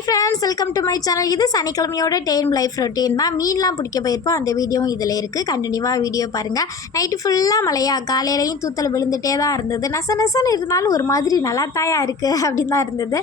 Hi friends, welcome to my channel. இது சனிக்கிழமையோட dam life routine தான். மீன்லாம் பிடிக்க போயிருப்போம். அந்த வீடியோவும் இதில் இருக்குது. கண்டினியூவாக வீடியோ பாருங்கள். நைட்டு ஃபுல்லாக மழையா, காலையிலையும் தூத்தல் விழுந்துகிட்டே தான் இருந்தது. நசன்னு இருந்தாலும் ஒரு மாதிரி நல்லா தாயாக இருக்குது அப்படின்னு தான் இருந்தது.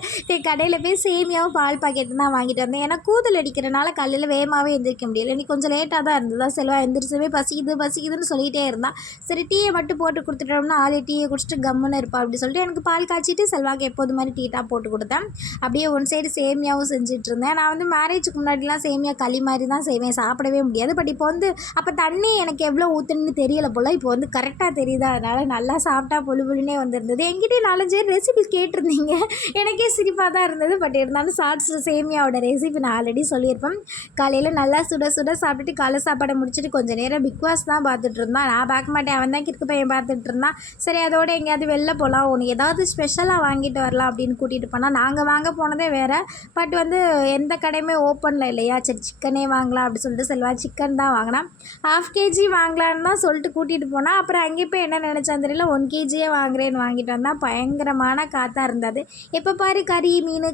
கடையில் போய் சேமியாவும் பால் பாக்கெட்டு தான் வாங்கிட்டு வந்தேன். ஏன்னா கூதல் அடிக்கிறனால காலையில் வேகமாகவே எந்திரிக்க முடியல. இன்னைக்கு கொஞ்சம் லேட்டாக தான் இருந்தது. செல்வா எந்திரிச்சவே பசிக்குதுன்னு சொல்லிகிட்டே இருந்தான். சரி டீயை மட்டும் போட்டு கொடுத்துட்டோம்னா ஆளே டீயை குடிச்சிட்டு கம்முன்னு இருப்பா அப்படி சொல்லிட்டு எனக்கு பால் காய்ச்சிட்டு செல்வாக்கு எப்போது மாதிரி டீ தான் போட்டு கொடுத்தேன். அப்படியே ஒன் சைடு சேமியாவும் செஞ்சுட்டு இருந்தேன். நான் வந்து மேரேஜுக்கு முன்னாடிலாம் சேமியா களி மாதிரி தான் செய்வேன், சாப்பிடவே முடியாது. பட் இப்போ வந்து அப்போ தண்ணி எனக்கு எவ்வளோ ஊற்றுன்னு தெரியலை போல். இப்போ வந்து கரெக்டாக தெரியுதா, அதனால் நல்லா சாப்பிட்டா பொழுனே வந்திருந்தது. என்கிட்டே 4-5 ரெசிபிஸ் கேட்டிருந்தீங்க. எனக்கே சிரிப்பாக தான் இருந்தது. பட் இருந்தாலும் ஷார்ட்ஸ் சேமியாவோட ரெசிபி நான் ஆல்ரெடி சொல்லியிருப்பேன். காலையில் நல்லா சுட சாப்பிட்டுட்டு காலை சாப்பாடை முடிச்சுட்டு கொஞ்சம் நேரம் பிக் பாஸ் தான் பார்த்துட்டு இருந்தான். நான் பார்க்க மாட்டேன், அவன் தான் கிறுக்கு பையன் பார்த்துட்டு இருந்தான். சரி அதோட எங்கேயாவது வெளில போகலாம், ஒன்று ஏதாவது ஸ்பெஷலாக வாங்கிட்டு வரலாம் அப்படின்னு கூட்டிகிட்டு போனால் நாங்கள் வாங்க போனதே வேறு. பட் வந்து எந்த கடையுமே ஓப்பனில் இல்லையா, சரி சிக்கனே வாங்கலாம் அப்படி சொல்லிட்டு செல்வா சிக்கன் தான் வாங்கினான். 1/2 kg வாங்கலான்னு தான் சொல்லிட்டு கூட்டிகிட்டு போனால் அப்புறம் அங்கே போய் என்ன நினச்சான்னு தெரியல, 1 kg வாங்குறேன்னு வாங்கிட்டு வந்தால் பயங்கரமான காற்றாக இருந்தது. எப்போ பாரு கறி மீன்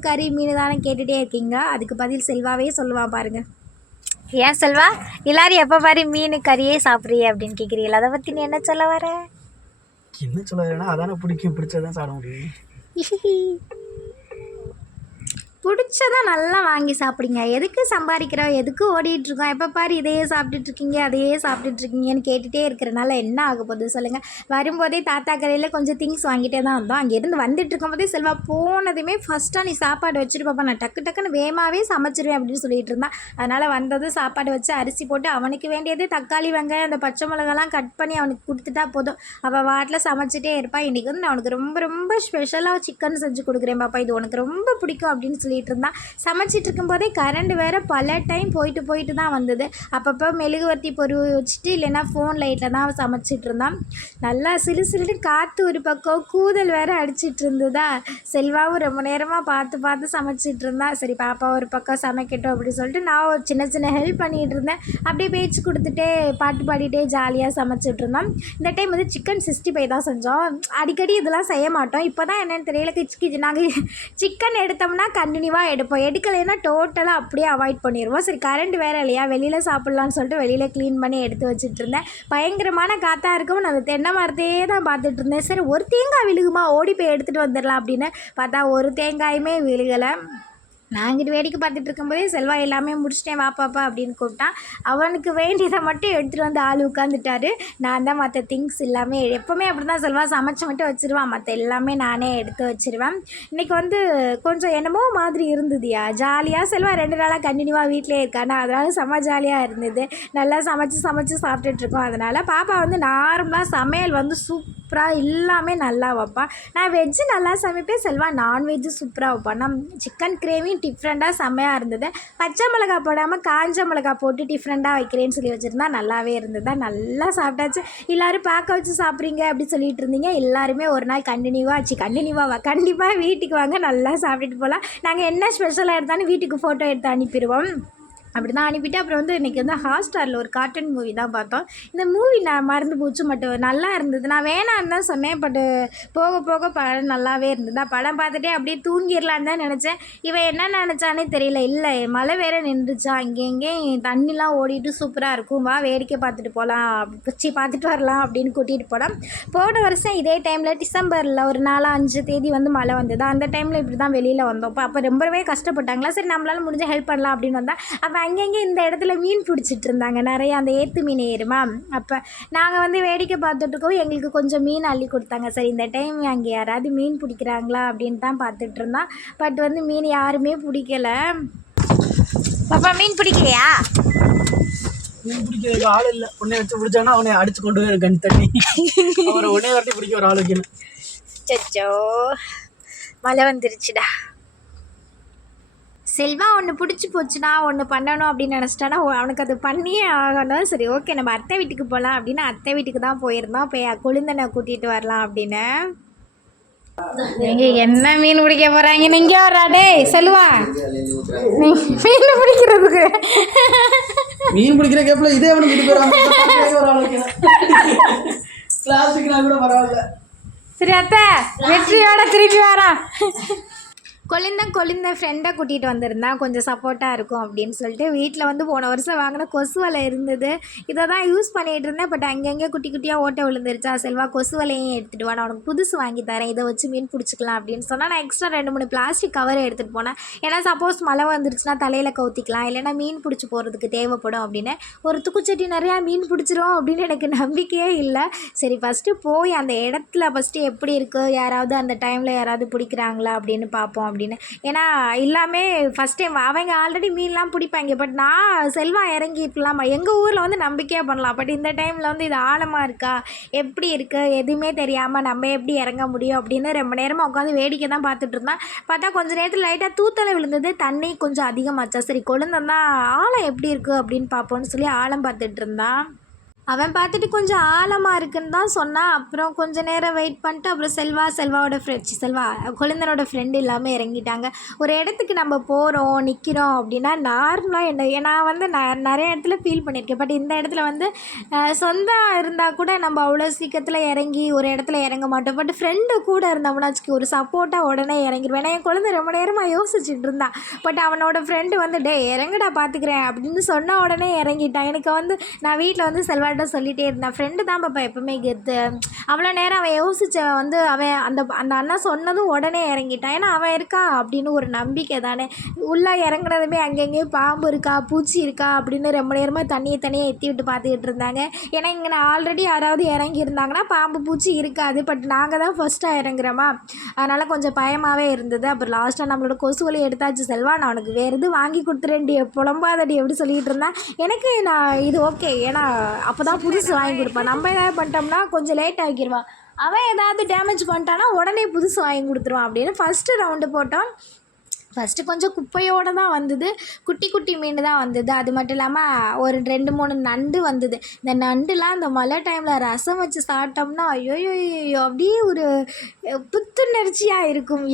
தானே கேட்டுகிட்டே இருக்கீங்க. அதுக்கு பதில் செல்வாவே சொல்லுவான் பாருங்கள். ஏன் செல்வா, எல்லாரும் எப்போ பாரு மீன் கறியே சாப்பிட்றியே அப்படின்னு கேட்குறீங்களா? அதை பற்றி நீ என்ன சொல்ல வர? என்ன சொல்ல வரேன்னா அதானே பிடிச்சதான் சாப்பிட முடியும். பிடிச்சதான் நல்லா வாங்கி சாப்பிடுங்க. எதுக்கு சம்பாதிக்கிறோம், எதுக்கு ஓடிட்டுருக்கோம், எப்போ பாரு இதையே சாப்பிட்டுட்ருக்கீங்க அதையே சாப்பிட்டுட்ருக்கீங்கன்னு கேட்டுகிட்டே இருக்கிறனால என்ன ஆக போகுது சொல்லுங்கள். வரும்போதே தாத்தா கடையில் கொஞ்சம் திங்ஸ் வாங்கிட்டே தான் வந்தோம். அங்கேருந்து வந்துட்டு இருக்கும்போதே செல்வா போனதுமே ஃபஸ்ட்டாக நீ சாப்பாடு வச்சுட்டு பாப்பா, நான் டக்குன்னு வேகமாகவே சமைச்சிருவேன் அப்படின்னு சொல்லிட்டு இருந்தான். அதனால் வந்ததும் சாப்பாடு வச்சு அரிசி போட்டு அவனுக்கு வேண்டியது தக்காளி வெங்காயம் அந்த பச்சை மிளகாலாம் கட் பண்ணி அவனுக்கு கொடுத்துட்டா போதும். அவள் வாட்டில் சமைச்சிட்டே இருப்பாள். இன்றைக்கி வந்து நான் அவனுக்கு ரொம்ப ரொம்ப ஸ்பெஷலாக சிக்கன் செஞ்சு கொடுக்குறேன் பாப்பா, இது உனக்கு ரொம்ப பிடிக்கும் அப்படின்னு சொல்லிட்டு இருந்தான். சமைச்சிட்டு இருக்கும்போதே கரண்ட் வேறு பல டைம் போயிட்டு தான் வந்தது. அப்பப்போ மெழுகுவர்த்தி பொருள் வச்சுட்டு இல்லைன்னா ஃபோன் லைட்டில் தான் சமைச்சிட்டு இருந்தான். நல்லா சிறுன்னு காற்று ஒரு பக்கம் கூதல் வேறு அடிச்சிட்டு இருந்ததா. செல்வாவும் ரொம்ப நேரமாக பார்த்து சமைச்சிட்டு இருந்தான். சரி பாப்பா ஒரு பக்கம் சமைக்கட்டும் அப்படின்னு சொல்லிட்டு நான் ஒரு சின்ன ஹெல்ப் பண்ணிகிட்டு இருந்தேன். அப்படியே பேச்சு கொடுத்துட்டே பாட்டு பாடிட்டே ஜாலியாக சமைச்சிட்டு இருந்தோம். இந்த டைம் வந்து சிக்கன் 65 தான் செஞ்சோம். அடிக்கடி இதெல்லாம் செய்ய மாட்டோம். இப்போ தான் என்னென்னு தெரியல, நாங்கள் சிக்கன் எடுத்தோம்னா கண்டினியூவாக எடுப்போம், எடுக்கலைன்னா டோட்டலாக அப்படியே அவாய்ட் பண்ணிடுவோம். சரி கரண்ட் வேறு இல்லையா, வெளியில் சாப்பிட்லான்னு சொல்லிட்டு வெளியில் க்ளீன் பண்ணி எடுத்து வச்சுட்டு இருந்தேன். பயங்கரமான காற்றாக இருக்கும். நான் அந்த தென்னை மரத்தையே தான் பார்த்துட்டு இருந்தேன். சரி ஒரு தேங்காய் விழுகுமா, ஓடி போய் எடுத்துகிட்டு வந்துடலாம் அப்படின்னு பார்த்தா ஒரு தேங்காயுமே விழுகலை. நான் இங்கிட்டு வேடிக்கை பார்த்துட்டு இருக்கும்போதே செல்வா எல்லாமே முடிச்சிட்டேன் வா பாப்பா அப்படின்னு கூப்பிட்டான். அவனுக்கு வேண்டியதை மட்டும் எடுத்துகிட்டு வந்து ஆள் உட்காந்துட்டாரு. நான் தான் மற்ற திங்ஸ் எல்லாமே எப்போவுமே அப்படி தான் செல்வா சமைச்சு மட்டும் வச்சுருவான், மற்ற எல்லாமே நானே எடுத்து வச்சுருவேன். இன்றைக்கி வந்து கொஞ்சம் என்னமோ மாதிரி இருந்ததுயா, ஜாலியாக செல்வா 2 நாளாக கண்டினியூவாக வீட்டிலே இருக்கானா, அதனால் செம்ம ஜாலியாக இருந்தது. நல்லா சமைச்சு சாப்பிட்டுட்ருக்கோம். அதனால் பாப்பா வந்து நார்மலாக சமையல் வந்து சூப்பராக எல்லாமே நல்லா வைப்பான். நான் வெஜ்ஜு நல்லா சமைப்பேன், செல்வா நான்வெஜ்ஜு சூப்பராக வைப்பான். நான் சிக்கன் கிரேவி டிஃப்ரெண்ட்டாக செம்மையாக இருந்தது. பச்சை மிளகா போடாமல் காஞ்ச மிளகா போட்டு டிஃப்ரெண்ட்டாக வைக்கிறேன்னு சொல்லி வச்சுருந்தா நல்லாவே இருந்தது. நல்லா சாப்பிட்டாச்சு. எல்லோரும் பார்க்க வச்சு சாப்பிட்றீங்க அப்படி சொல்லிட்டு இருந்தீங்க. எல்லாருமே ஒரு நாள் கண்டிப்பாக வீட்டுக்கு வாங்க, நல்லா சாப்பிட்டுட்டு போகலாம். நாங்கள் என்ன ஸ்பெஷலாக எடுத்தாலும் வீட்டுக்கு ஃபோட்டோ எடுத்து அனுப்பிடுவோம். அப்படி தான் அனுப்பிட்டு அப்புறம் வந்து இன்றைக்கி வந்து ஹாட்ஸ்டாரில் ஒரு கார்ட்டூன் மூவி தான் பார்த்தோம். இந்த மூவி நான் மறந்து போச்சு, மட்டும் நல்லா இருந்தது. நான் வேணான்னு தான் சொன்னேன், பட்டு போக படம் நல்லாவே இருந்தது. படம் பார்த்துட்டே அப்படியே தூங்கிடலான்னு தான் நினச்சேன். இவன் என்ன நினச்சானே தெரியல. இல்லை மழை வேறு நின்றுச்சா, இங்கேயும் தண்ணிலாம் ஓடிட்டு சூப்பராக இருக்கும், வா வேடிக்கை பார்த்துட்டு போகலாம், பார்த்துட்டு வரலாம் அப்படின்னு கூட்டிகிட்டு போன வருஷம் இதே டைமில் டிசம்பரில் ஒரு 4-5 தேதி வந்து மழை வந்தது. அந்த டைமில் இப்படி தான் வெளியில் வந்தோம். அப்போ ரொம்பவே கஷ்டப்பட்டாங்களா, சரி நம்மளால் முடிஞ்ச ஹெல்ப் பண்ணலாம் அப்படின்னு வந்தால் அப்போ அங்கங்கே இந்த இடத்துல மீன் பிடிச்சிட்டு இருந்தாங்க நிறைய, அந்த ஏற்று மீன் ஏறுமா. அப்போ நாங்கள் வந்து வேடிக்கை பார்த்துட்ருக்கோம், எங்களுக்கு கொஞ்சம் மீன் அள்ளி கொடுத்தாங்க. சரி இந்த டைம் அங்கே யாராவது மீன் பிடிக்கிறாங்களா அப்படின்னு தான் பார்த்துட்டு இருந்தான். பட் வந்து மீன் யாருமே பிடிக்கலை. பாப்பா மீன் பிடிக்கலையா? மீன் பிடிக்கிறதுக்கு ஆள் இல்லை. உன்னை வச்சு பிடிச்சானா அவனை அடிச்சு கொண்டு போய் கண் தண்ணி அவரை உடனே வரட்டி பிடிக்க ஒரு ஆள் வைக்கணும். சச்சோ மழை வந்துருச்சுடா. செல்வா ஒன்று பிடிச்சி போச்சுன்னா ஒன்று பண்ணணும் அப்படின்னு நினச்சிட்டானா அவனுக்கு அது பண்ணியே ஆகணும். சரி ஓகே நம்ம அத்தை வீட்டுக்கு போகலாம் அப்படின்னு அத்தை வீட்டுக்கு தான் போயிருந்தோம். போய் கொழுந்தனை கூட்டிகிட்டு வரலாம் அப்படின்னு. நீங்கள் என்ன மீன் பிடிக்க போகிறாங்க, நீங்கள் வராடே செல்வா மீன் பிடிக்கிறதுக்கு மீன் பிடிக்கிற கேப்பில் இதே அவனுக்கு ஒரு ஆள் வைக்கணும். கிளாஸுக்கு நான் கூட பரவாயில்ல. சரி அத்தை வெற்றியோட திருப்பி வரான். கொழுந்த ஃப்ரெண்டை கூட்டிகிட்டு வந்திருந்தான் கொஞ்சம் சப்போர்ட்டாக இருக்கும் அப்படின்னு சொல்லிட்டு வீட்டில் வந்து போன வருஷம் வாங்கின கொசு வலை இருந்தது. இதை தான் யூஸ் பண்ணிகிட்டு இருந்தேன். பட் அங்கங்கே குட்டி குட்டியாக ஓட்டை விழுந்துருச்சா, செல்வா கொசு வலையும் எடுத்துகிட்டு வா, நான் உனக்கு புதுசு வாங்கி தரேன், இதை வச்சு மீன் பிடிச்சிக்கலாம் அப்படின்னு சொன்னால் நான் எக்ஸ்ட்ரா 2 3 பிளாஸ்டிக் கவரை எடுத்துகிட்டு போனேன். ஏன்னா சப்போஸ் மழை வந்துருச்சுன்னா தலையில் கவுத்திக்கலாம், இல்லைன்னா மீன் பிடிச்சி போகிறதுக்கு தேவைப்படும் அப்படின்னு. ஒரு துக்குச்சட்டி நிறையா மீன் பிடிச்சிரும் அப்படின்னு எனக்கு நம்பிக்கையே இல்லை. சரி ஃபஸ்ட்டு போய் அந்த இடத்துல ஃபஸ்ட்டு எப்படி இருக்குது, யாராவது அந்த டைமில் யாராவது பிடிக்கிறாங்களா அப்படின்னு பார்ப்போம் அப்படின்னு. ஏன்னா எல்லாமே ஃபஸ்ட் டைம் அவங்க ஆல்ரெடி மீன்லாம் பிடிப்பாங்க. பட் நான் செல்வா இறங்கிருக்கலாமா, எங்கள் ஊரில் வந்து நம்பிக்கையாக பண்ணலாம். பட் இந்த டைமில் வந்து இது ஆழமாக இருக்கா, எப்படி இருக்குது, எதுவுமே தெரியாமல் நம்ம எப்படி இறங்க முடியும் அப்படின்னு ரொம்ப நேரமாக உட்காந்து வேடிக்கை தான் பார்த்துட்டு இருந்தேன். பார்த்தா கொஞ்சம் நேரத்தில் லைட்டாக தூத்தலை விழுந்தது, தண்ணி கொஞ்சம் அதிகமாச்சா. சரி கொழுந்தன் தான் ஆழம் எப்படி இருக்குது அப்படின்னு பார்ப்போன்னு சொல்லி ஆழம் பார்த்துட்டு இருந்தான். அவன் பார்த்துட்டு கொஞ்சம் ஆழமாக இருக்குன்னு தான் சொன்னான். அப்புறம் கொஞ்சம் நேரம் வெயிட் பண்ணிட்டு அப்புறம் செல்வாவோட செல்வா கொழுந்தனோட ஃப்ரெண்டு இல்லாமல் இறங்கிட்டாங்க. ஒரு இடத்துக்கு நம்ம போகிறோம் நிற்கிறோம் அப்படின்னா நார்மலாக நான் வந்து நிறைய இடத்துல ஃபீல் பண்ணியிருக்கேன். பட் இந்த இடத்துல வந்து சொந்தம் இருந்தால் கூட நம்ம அவ்வளோ சீக்கிரத்தில் இறங்கி ஒரு இடத்துல இறங்க மாட்டோம். பட் ஃப்ரெண்டு கூட இருந்தோம்னாச்சுக்கு ஒரு சப்போர்ட்டாக உடனே இறங்கிடுவேன். ஏன்னா என் குழந்தை ரொம்ப நேரமாக யோசிச்சுட்டு இருந்தான். பட் அவனோட ஃப்ரெண்டு வந்து இறங்கடா பார்த்துக்கிறேன் அப்படின்னு சொன்ன உடனே இறங்கிட்டான். எனக்கு வந்து நான் வீட்டில் வந்து செல்வா சொல்லிகிட்டே இருந்தான், ஃப்ரெண்டு தான் பாப்பா எப்பவுமே கெத்து. அவ்வளோ நேரம் அவன் யோசிச்சவன் வந்து அவன் அந்த அந்த அண்ணா சொன்னதும் உடனே இறங்கிட்டான். ஏன்னா அவன் இருக்கா அப்படின்னு ஒரு நம்பிக்கை தானே. உள்ளே இறங்குனதுமே அங்கங்கேயும் பாம்பு இருக்கா பூச்சி இருக்கா அப்படின்னு ரொம்ப நேரமாக தண்ணியை எத்தி விட்டு பார்த்துக்கிட்டு இருந்தாங்க. ஏன்னா இங்கே நான் ஆல்ரெடி யாராவது இறங்கியிருந்தாங்கன்னா பாம்பு பூச்சி இருக்காது. பட் நாங்கள் தான் ஃபஸ்ட்டாக இறங்குறோமா, அதனால் கொஞ்சம் பயமாகவே இருந்தது. அப்புறம் லாஸ்ட்டாக நம்மளோட கொசு வலி எடுத்தாச்சு. செல்வா நான் உனக்கு வேறு எது வாங்கி கொடுத்துறேன்டி, புலம்பாதடி எப்படி சொல்லிகிட்டு இருந்தேன். எனக்கு நான் இது ஓகே, ஏன்னா அப்போ தான் புதுசு வாங்கி கொடுப்பான். நம்ம ஏதாவது பண்ணிட்டோம்னா கொஞ்சம் லேட் ஆகிடுவான். அவன் ஏதாவது டேமேஜ் பண்ணிட்டான்னா உடனே புதுசு வாங்கி கொடுத்துருவான் அப்படின்னு ஃபஸ்ட்டு ரவுண்டு போட்டோம். ஃபஸ்ட்டு கொஞ்சம் குப்பையோடு தான் வந்தது, குட்டி குட்டி மீன் தான் வந்தது. அது மட்டும் இல்லாமல் ஒரு 2 3 நண்டு வந்தது. இந்த நண்டுலாம் அந்த மழை டைமில் ரசம் வச்சு சாப்பிட்டோம்னா ஐயோயோயோ அப்படியே ஒரு புத்துணர்ச்சியாக இருக்கும்.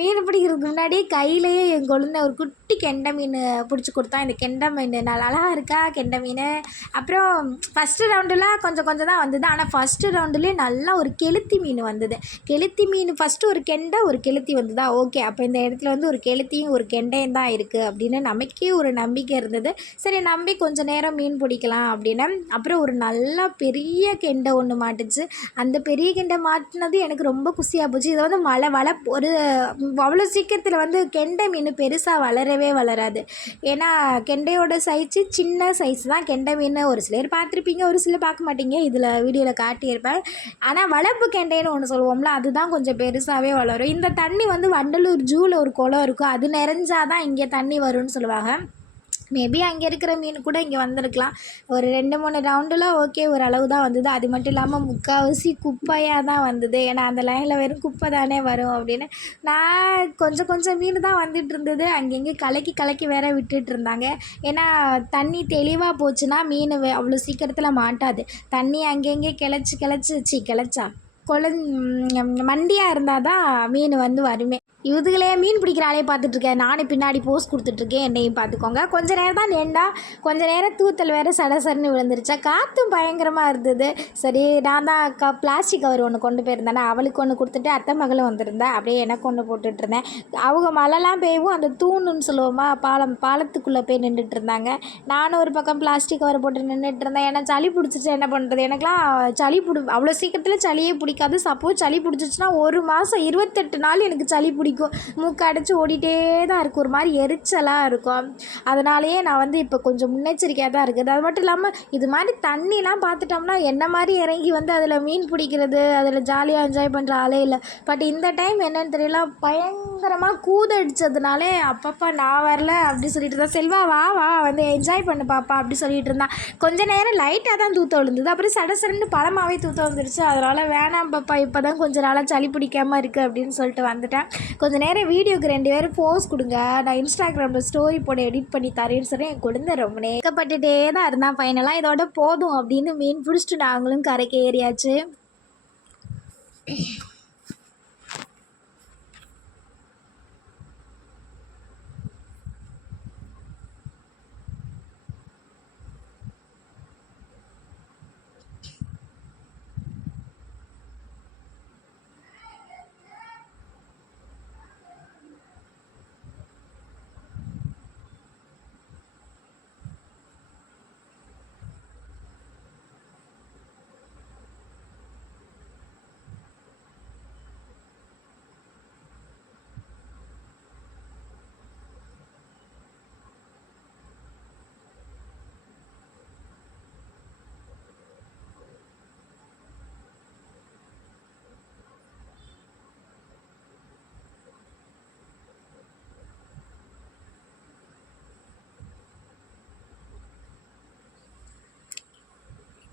மீன் பிடிக்கிறதுக்கு முன்னாடியே கையிலேயே என் கொழுந்த ஒரு குட்டி கெண்டை மீன் பிடிச்சி கொடுத்தா. இந்த கெண்டை மீன் நல்லா அழகாக இருக்கா கெண்டை மீன். அப்புறம் ஃபஸ்ட்டு ரவுண்டில் கொஞ்சம் கொஞ்சம் தான் வந்தது. ஆனால் ஃபஸ்ட்டு ரவுண்டுலேயே நல்லா ஒரு கெளுத்தி மீன் வந்தது. கெளுத்தி மீன் ஃபஸ்ட்டு ஒரு கெண்டை ஒரு கெளுத்தி வந்ததா, ஓகே அப்போ இந்த இடத்துல வந்து ஒரு கெளுத்தியும் ஒரு கெண்டையும் தான் இருக்குது அப்படின்னு நமக்கே ஒரு நம்பிக்கை இருந்தது. சரி நம்பி கொஞ்சம் நேரம் மீன் பிடிக்கலாம் அப்படின்னு. அப்புறம் ஒரு நல்லா பெரிய கெண்டை ஒன்று மாட்டுச்சு. அந்த பெரிய கெண்டை மாட்டினது எனக்கு ரொம்ப குஷியாக போச்சு. இதை வந்து ஒரு அவ்வளோ சீக்கிரத்தில் வந்து கெண்டை மீன் பெருசாக வளரவே வளராது. ஏன்னா கெண்டையோட சைஸு சின்ன சைஸ் தான் கெண்டை மீன். ஒரு சிலர் பார்த்துருப்பீங்க, ஒரு சிலர் பார்க்க மாட்டீங்க, இதில் வீடியோவில் காட்டியிருப்பேன். ஆனால் வளர்ப்பு கெண்டைன்னு ஒன்று சொல்லுவோம்ல, அதுதான் கொஞ்சம் பெருசாகவே வளரும். இந்த தண்ணி வந்து வண்டலூர் ஜூவில் ஒரு குளம் இருக்கும், அது நிறைஞ்சாதான் இங்கே தண்ணி வரும்னு சொல்லுவாங்க. மேபி அங்கே இருக்கிற மீன் கூட இங்கே வந்திருக்கலாம். ஒரு 2 3 ரவுண்டில் ஓகே ஓரளவு தான் வந்தது. அது மட்டும் இல்லாமல் முக்கால்வாசி குப்பையாக தான் வந்தது. ஏன்னா அந்த லைனில் வெறும் குப்பை தானே வரும் அப்படின்னு நான் கொஞ்சம் மீன் தான் வந்துட்டு இருந்தது. அங்கங்கே கலக்கி வேற விட்டுட்டு இருந்தாங்க. ஏன்னா தண்ணி தெளிவாக போச்சுன்னா மீன் அவ்வளோ சீக்கிரத்தில் மாட்டாது. தண்ணி அங்கங்கே கிளச்சா மண்டியாக இருந்தால் தான் மீன் வந்து வருமே. இதுகளே மீன் பிடிக்கிற ஆளையே பார்த்துட்ருக்கேன், நானும் பின்னாடி போஸ் கொடுத்துட்ருக்கேன், என்னையும் பார்த்துக்கோங்க. கொஞ்சம் நேரம் தான் நேண்டா, கொஞ்சம் நேரம் தூத்தல் வேறு சடசரன்னு விழுந்துருச்சா, காற்றும் பயங்கரமாக இருந்தது. சரி நான் தான் பிளாஸ்டிக் கவர் ஒன்று கொண்டு போயிருந்தேன்னா அவளுக்கு ஒன்று கொடுத்துட்டு அத்தை மகளும் வந்திருந்தேன், அப்படியே எனக்கு ஒன்று போட்டுட்ருந்தேன். அவங்க மழைலாம் பெய்யவும் அந்த தூணுன்னு சொல்லுவோமா, பாலத்துக்குள்ளே போய் நின்றுட்டு இருந்தாங்க. நானும் ஒரு பக்கம் பிளாஸ்டிக் கவரை போட்டு நின்றுட்டு இருந்தேன். ஏன்னா சளி பிடிச்சிச்சு, என்ன பண்ணுறது, எனக்குலாம் அவ்வளோ சீக்கிரத்தில் சளியே பிடிக்காது. சப்போஸ் சளி பிடிச்சிச்சின்னா 1 மாதம் 28 நாள் எனக்கு சளி பிடிக்கும். மூக்கு அடைச்சி ஓடிட்டே தான் இருக்கும், ஒரு மாதிரி எரிச்சலாக இருக்கும். அதனாலேயே நான் வந்து இப்போ கொஞ்சம் முன்னெச்சரிக்கையாக தான் இருக்குது. அது மட்டும் இல்லாமல் இது மாதிரி தண்ணிலாம் பார்த்துட்டோம்னா என்ன மாதிரி இறங்கி வந்து அதில் மீன் பிடிக்கிறது, அதில் ஜாலியாக என்ஜாய் பண்ணுற ஆளே இல்லை. பட் இந்த டைம் என்னென்னு தெரியல, பயங்கரமாக கூதடிச்சதுனாலே அப்பப்பா நான் வரல அப்படி சொல்லிட்டு இருந்தான். செல்வா வா வந்து என்ஜாய் பண்ணு பாப்பா அப்படி சொல்லிட்டு இருந்தான். கொஞ்சம் நேரம் லைட்டாக தான் தூத்த விழுந்தது, அப்புறம் சடசரன்னு பழமாகவே தூத்த வந்துருச்சு. அதனால் வேணாம் பாப்பா இப்போ தான் கொஞ்சம் நாளாக சளி பிடிக்காமல் இருக்குது அப்படின்னு சொல்லிட்டு வந்துட்டேன். கொஞ்சம் நேரம் வீடியோக்கு 2 பேரும் போஸ் கொடுங்க, நான் இன்ஸ்டாகிராமில் ஸ்டோரி போட எடிட் பண்ணி தரேன்னு சொல்லி என் குழந்தை ரொம்ப நேக்கப்பட்டுட்டே தான் இருந்தான். ஃபைனலாக இதோட போதும் அப்படின்னு மீன் பிடிச்சிட்டு நாங்களும் கரைக்கு ஏறியாச்சு.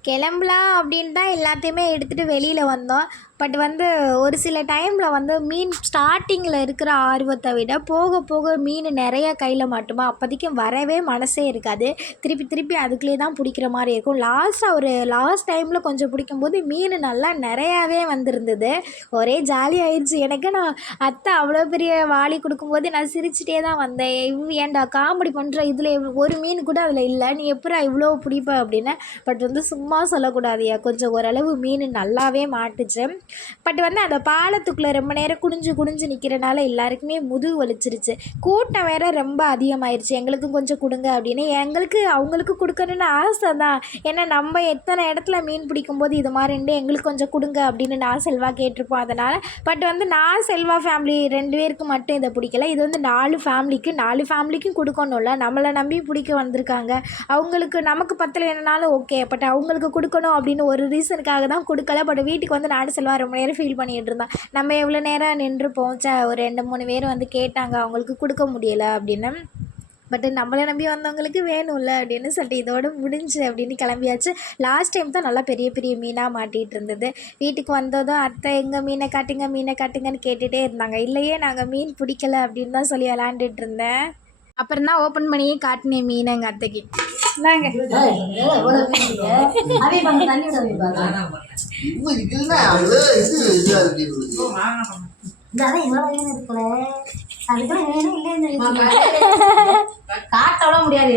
கிளம்பலாம் அப்படின்னு தான் எல்லாத்தையுமே எடுத்துகிட்டு வெளியில் வந்தோம். பட் வந்து ஒரு சில டைமில் வந்து மீன் ஸ்டார்டிங்கில் இருக்கிற ஆர்வத்தை விட போக போக மீன் நிறைய கையில் மாட்டுமா, அப்போதைக்கு வரவே மனசே இருக்காது. திருப்பி திருப்பி அதுக்குள்ளே தான் பிடிக்கிற மாதிரி இருக்கும். லாஸ்ட் டைமில் கொஞ்சம் பிடிக்கும்போது மீன் நல்லா நிறையாவே வந்திருந்தது. ஒரே ஜாலி ஆயிடுச்சு எனக்கு. நான் அத்தை அவ்வளோ பெரிய வாளி கொடுக்கும்போது நான் சிரிச்சிட்டே தான் வந்தேன். ஏன்டா காமெடி பண்ணுற, இதில் ஒரு மீன் கூட அதில் இல்லை, நீ எப்படா இவ்வளோ பிடிப்ப அப்படின்னு. பட் வந்து சும்மா சொல்லக்கூடாதுயா, கொஞ்சம் ஓரளவு மீன் நல்லாவே மாட்டுச்சு. பட் வந்து அந்த பாலத்துக்குள்ளே ரொம்ப நேரம் குனிஞ்சு நிற்கிறனால எல்லாருக்குமே முதுகு வலிச்சிருச்சு. கூட்டம் வேற ரொம்ப அதிகமாயிருச்சு. எங்களுக்கும் கொஞ்சம் கொடுங்க அப்படின்னு. அவங்களுக்கு கொடுக்கணுன்னு ஆசை தான். ஏன்னா நம்ம எத்தனை இடத்துல மீன் பிடிக்கும்போது இது மாதிரிண்டு எங்களுக்கு கொஞ்சம் கொடுங்க அப்படின்னு நான் செல்வா கேட்டிருப்போம். அதனால் பட் வந்து நான் செல்வா ஃபேமிலி 2 பேருக்கு மட்டும் இதை பிடிக்கல. இது வந்து 4 ஃபேமிலிக்கும் கொடுக்கணும்ல. நம்மளை நம்பி பிடிக்க வந்திருக்காங்க. அவங்களுக்கு நமக்கு பத்தலைனாலும் ஓகே, பட் அவங்களுக்கு கொடுக்கணும் அப்படின்னு ஒரு ரீசனுக்காக தான் கொடுக்கல. பட் வீட்டுக்கு வந்து நானும் செல்வா ரொம்ப நேரம் ஃபீல் பண்ணிகிட்டு இருந்தான். நம்ம எவ்வளோ நேரம் நின்றுப்போம், ஒரு 2-3 பேர் வந்து கேட்டாங்க அவங்களுக்கு கொடுக்க முடியலை அப்படின்னு. பட் நம்மளை நம்பி வந்தவங்களுக்கு வேணும்ல அப்படின்னு சொல்லிட்டு இதோடு முடிஞ்சு அப்படின்னு கிளம்பியாச்சு. லாஸ்ட் டைம் தான் நல்லா பெரிய பெரிய மீனாக மாட்டிகிட்டு இருந்தது. வீட்டுக்கு வந்ததும் அத்தை எங்கள் மீனை காட்டுங்கன்னு கேட்டுகிட்டே இருந்தாங்க. இல்லையே நாங்கள் மீன் பிடிக்கலை அப்படின்னு தான் சொல்லி விளாண்டுட்டு இருந்தேன். அப்புறம் தான் ஓப்பன் பண்ணியே காட்டினேன் மீனை எங்கள் அத்தைக்கு. காட்டோட முடியாது,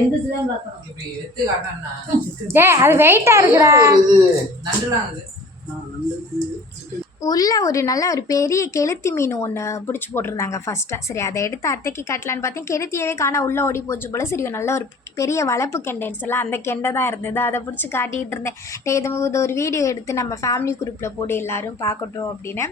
அது வெயிட்டா இருக்குடா. உள்ள ஒரு பெரிய கெளுத்தி மீன் ஒன்று பிடிச்சி போட்டிருந்தாங்க ஃபஸ்ட்டாக. சரி அதை எடுத்து அத்தைக்கு காட்டலான்னு பார்த்தேன். கெளுத்தியவே காணா, உள்ளே ஓடி போச்சு போல். சரி நல்ல ஒரு பெரிய வளர்ப்பு கெண்டைன்னு சொல்ல அந்த கெண்டை தான் இருந்தது. அதை பிடிச்சி காட்டிகிட்டு இருந்தேன். இது ஒரு வீடியோ எடுத்து நம்ம ஃபேமிலி குரூப்பில் போட்டு எல்லோரும் பார்க்கட்டும் அப்படின்னு.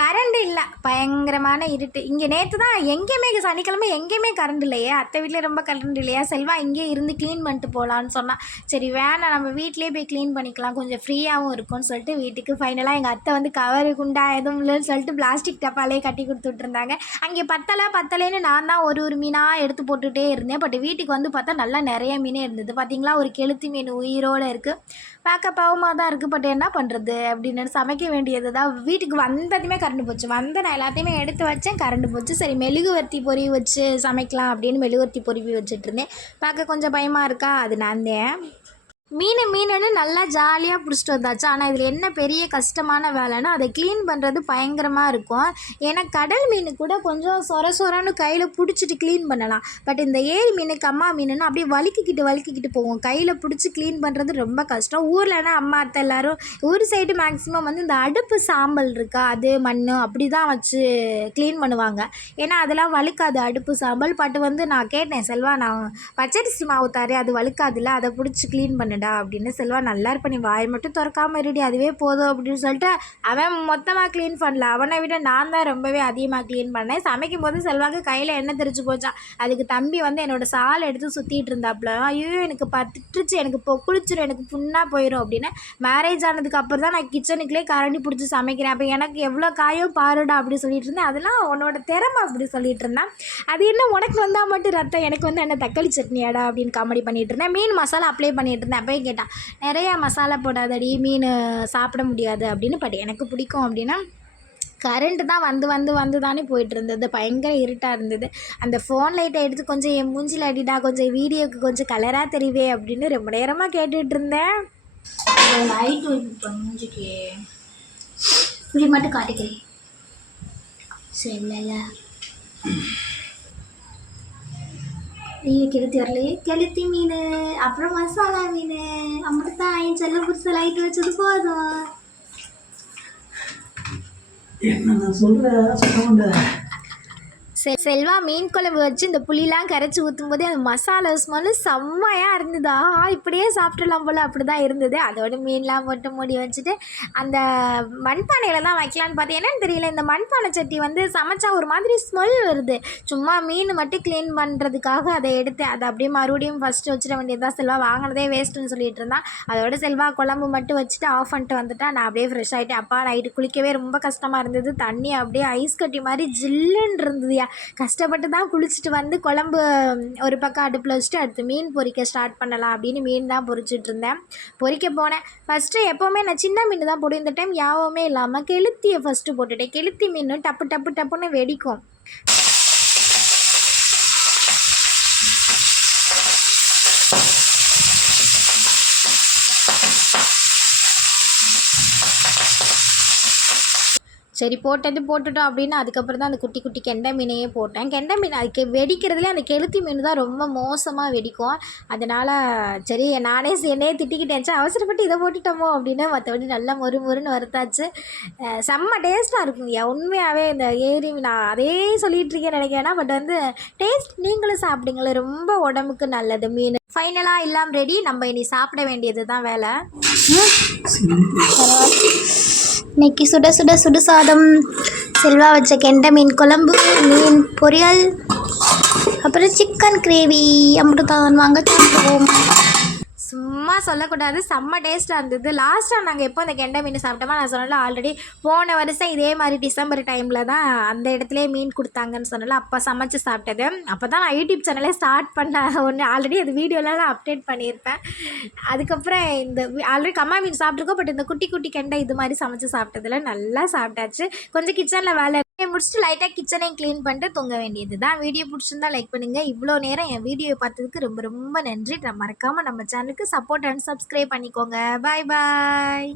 கரண்ட் இல்லை, பயங்கரமான இருட்டு. இங்கே நேற்று தான் எங்கேயுமே சனிக்கிழமை எங்கேயுமே கரண்ட் இல்லையே. அத்தை வீட்டில் ரொம்ப கரண்ட் இல்லையா. செல்வா இங்கே இருந்து க்ளீன் பண்ணிட்டு போகலான்னு சொன்னால் சரி வேணாம், நம்ம வீட்லேயே போய் க்ளீன் பண்ணிக்கலாம், கொஞ்சம் ஃப்ரீயாகவும் இருக்கும்னு சொல்லிட்டு வீட்டுக்கு ஃபைனலாக எங்கள் அத்தை வந்து கவரு குண்டா எதுவும் இல்லைன்னு சொல்லிட்டு பிளாஸ்டிக் டப்பாலே கட்டி கொடுத்துட்ருந்தாங்க. அங்கே பத்தலைன்னு நான் தான் ஒரு மீனாக எடுத்து போட்டுகிட்டே இருந்தேன். பட் வீட்டுக்கு வந்து பார்த்தா நல்லா நிறைய மீனே இருந்தது. பார்த்திங்களா, ஒரு கெளுத்தி மீன் உயிரோடு இருக்குது. பார்க்க பாவமாக தான் இருக்குது. பட் என்ன பண்ணுறது அப்படின்னு சமைக்க வேண்டியது தான். வீட்டுக்கு வந்ததுமே கரண்ட் போச்சு. நான் எல்லாத்தையுமே எடுத்து வச்சேன், கரண்ட் போச்சு. சரி மெழுகுவர்த்தி பொறி வச்சு சமைக்கலாம் அப்படின்னு மெழுகுவர்த்தி பொறி வச்சுட்டு இருந்தேன். பார்க்க கொஞ்சம் பயமாக இருக்கா, அது நான் தான். மீனுன்னு நல்லா ஜாலியாக பிடிச்சிட்டு வந்தாச்சு. ஆனால் இதில் என்ன பெரிய கஷ்டமான வேலைன்னா அதை க்ளீன் பண்ணுறது பயங்கரமாக இருக்கும். ஏன்னா கடல் மீன் கூட கொஞ்சம் சொரன்னு கையில் பிடிச்சிட்டு க்ளீன் பண்ணலாம். பட் இந்த ஏரி மீன் கம்மா மீனுன்னா அப்படியே வலிக்கிக்கிட்டு போகும். கையில் பிடிச்சி க்ளீன் பண்ணுறது ரொம்ப கஷ்டம். ஊர்லனா அம்மா அத்தை எல்லோரும் ஊர் சைடு மேக்ஸிமம் வந்து இந்த அடுப்பு சாம்பல் இருக்கா, அது மண் அப்படி தான் வச்சு க்ளீன் பண்ணுவாங்க. ஏன்னா அதெல்லாம் வழுக்காது அடுப்பு சாம்பல். பட் வந்து நான் கேட்டேன், செல்வா நான் பச்சரிசி மாவு தாரே அது வழுக்காதுல்ல, அதை பிடிச்சி க்ளீன் பண்ணு அப்படின்னு. செல்வா நல்லா இருப்ப, நீ வாய் மட்டும் திறக்காம இருடி, அதுவே போதும் அப்படின்னு சொல்லிட்டு அவன் மொத்தமாக க்ளீன் பண்ணல. அவனை விட நான் தான் ரொம்பவே அதிகமாக க்ளீன் பண்ணேன். சமைக்கும் போது செல்வாக்கு கையில் எண்ணெய் தெரிச்சு போச்சான். அதுக்கு தம்பி வந்து என்னோட சால் எடுத்து சுற்றிட்டு இருந்தாப்புல. ஐயோ எனக்கு பட்டுச்சு, எனக்கு குளிச்சிடும், எனக்கு புண்ணாக போயிடும் அப்படின்னு. மேரேஜ் ஆனதுக்கு அப்புறம் தான் நான் கிச்சனுக்குள்ளே கரண்டி பிடிச்சி சமைக்கிறேன். அப்போ எனக்கு எவ்வளோ காயம் பாருடா அப்படி சொல்லிட்டு இருந்தேன். அதெல்லாம் உன்னோட திறமை அப்படி சொல்லிட்டு இருந்தேன். அது என்ன உனக்கு வந்தால் மட்டும் ரத்தம், எனக்கு வந்து என்ன தக்காளி சட்னியாடா அப்படின்னு காமெடி பண்ணிட்டு இருந்தேன். மீன் மசாலா அப்ளை பண்ணிட்டு இருந்தேன். அப்போ கேட்டான், நிறையா மசாலா போடாதடி மீன் சாப்பிட முடியாது அப்படின்னு. பட் எனக்கு பிடிக்கும் அப்படின்னா கரண்ட்டு தான் வந்து தானே போயிட்டு இருந்தது. பயங்கர இருட்டாக இருந்தது. அந்த ஃபோன் லைட்டை எடுத்து கொஞ்சம் என் மூஞ்சில் அடிடா, கொஞ்சம் வீடியோவுக்கு கொஞ்சம் கலராக தெரிவே அப்படின்னு ரொம்ப நேரமாக கேட்டுட்டு இருந்தேன். லைட் மூஞ்சிக்கு இப்படி மட்டும் காட்டிக்கிறேன் சரிங்களா. கெளுத்தி வரலையே, கெளுத்தி மீன் அப்புறம் மசாலா மீன் அப்படித்தான் என் செல்ல புதுசு லைட் வச்சது போதும். என்ன நான் சொல்ல செல்வா மீன் குழம்பு வச்சு இந்த புளிலாம் கரைச்சி ஊற்றும் போதே அந்த மசாலா ஸ்மெல்லு செம்மையாக இருந்ததா. இப்படியே சாப்பிட்றலாம் போல் அப்படி தான் இருந்தது. அதோட மீன்லாம் போட்டு மூடி வச்சுட்டு அந்த மண்பானையில் தான் வைக்கலான்னு பார்த்தேன். என்னன்னு தெரியல, இந்த மண்பானை சட்டி வந்து சமைச்சா ஒரு மாதிரி ஸ்மெல் வருது. சும்மா மீன் மட்டும் க்ளீன் பண்ணுறதுக்காக அதை எடுத்தேன். அதை அப்படியே மறுபடியும் ஃபஸ்ட்டு வச்சிட வேண்டியது தான். செல்வா வாங்கினதே வேஸ்ட்டுன்னு சொல்லிட்டு இருந்தான். அதோட செல்வா குழம்பு மட்டும் வச்சுட்டு ஆஃப் பண்ணிட்டு வந்துட்டா. நான் அப்படியே ஃப்ரெஷ் ஆகிட்டேன். அப்பா நைட்டு குளிக்கவே ரொம்ப கஷ்டமாக இருந்தது. தண்ணி அப்படியே ஐஸ் கட்டி மாதிரி ஜில்லுன்னு இருந்ததுயா. கஷ்டப்பட்டு தான் குளிச்சுட்டு வந்து குழம்பு ஒரு பக்கம் அடுப்பில் வச்சுட்டு அடுத்து மீன் பொரிக்க ஸ்டார்ட் பண்ணலாம் அப்படின்னு மீன் தான் பொரிச்சிட்டு இருந்தேன். பொரிக்க போனேன். ஃபஸ்ட்டு எப்போவுமே நான் சின்ன மீன் தான் போடுவேன். இந்த டைம் யாவுமே இல்லாமல் கெளுத்தியை ஃபஸ்ட்டு போட்டுட்டேன். கெளுத்தி மீன் டப்பு டப்பு டப்புன்னு வெடிக்கும். சரி போட்டுட்டோம் அப்படின்னு அதுக்கப்புறம் தான் அந்த குட்டி குட்டி கெண்டை மீனையே போட்டேன். கெண்டை மீன் அதுக்கு வெடிக்கிறதுலே அந்த கெளுத்தி மீன் தான் ரொம்ப மோசமாக வெடிக்கும். அதனால் சரி நானே என்னையே திட்டிக்கிட்டேன், அவசரப்பட்டு இதை போட்டுட்டோமோ அப்படின்னு. மற்றபடி நல்லா மொறு மொறுன்னு வறுத்தாச்சு. செம்ம டேஸ்ட்டாக இருக்குங்க உண்மையாகவே. இந்த ஏரி நான் அதே சொல்லிகிட்டு இருக்கேன் நினைக்கிறேன்னா, பட் வந்து டேஸ்ட் நீங்களும் சாப்பிடுங்களேன், ரொம்ப உடம்புக்கு நல்லது மீன். ஃபைனலாக எல்லாம் ரெடி. நம்ம இனி சாப்பிட வேண்டியது தான் வேலை. இன்னைக்கு சுட சுட சுடு சாதம், செல்வா வச்ச கெண்டை மீன் குழம்பு, மீன் பொரியல், அப்புறம் சிக்கன் கிரேவி. அம்புட்டுதான் வாங்க சாப்பிடுவோம். சும்மா சொல்லக்கூடாது, செம்ம டேஸ்ட்டாக இருந்தது. லாஸ்ட்டாக நாங்கள் எப்போ அந்த கெண்டை மீன் சாப்பிட்டோமா, நான் சொன்னல ஆல்ரெடி போன வருஷம் இதே மாதிரி டிசம்பர் டைமில் தான் அந்த இடத்துலேயே மீன் கொடுத்தாங்கன்னு சொன்னல, அப்போ சமைச்சு சாப்பிட்டது. அப்போ தான் நான் யூடியூப் சேனலே ஸ்டார்ட் பண்ணேன். ஒன்று ஆல்ரெடி அது வீடியோலாம் நான் அப்டேட் பண்ணியிருப்பேன். அதுக்கப்புறம் இந்த ஆல்ரெடி கம்மா மீன் சாப்பிட்ருக்கோம், பட் இந்த குட்டி குட்டி கெண்டை இது மாதிரி சமைச்சு சாப்பிட்டதில் நல்லா சாப்பிட்டாச்சு. கொஞ்சம் கிச்சனில் வேலை முடிச்சுட்டு லைட்டாக கிச்சனையும் க்ளீன் பண்ணிட்டு தூங்க வேண்டியது தான். வீடியோ பிடிச்சிருந்தா லைக் பண்ணுங்கள். இவ்வளோ நேரம் என் வீடியோ பார்த்ததுக்கு ரொம்ப ரொம்ப நன்றி. மறக்காமல் நம்ம சேனலுக்கு சப்போர்ட் அண்ட் சப்ஸ்கிரைப் பண்ணிக்கோங்க. பாய் பாய்.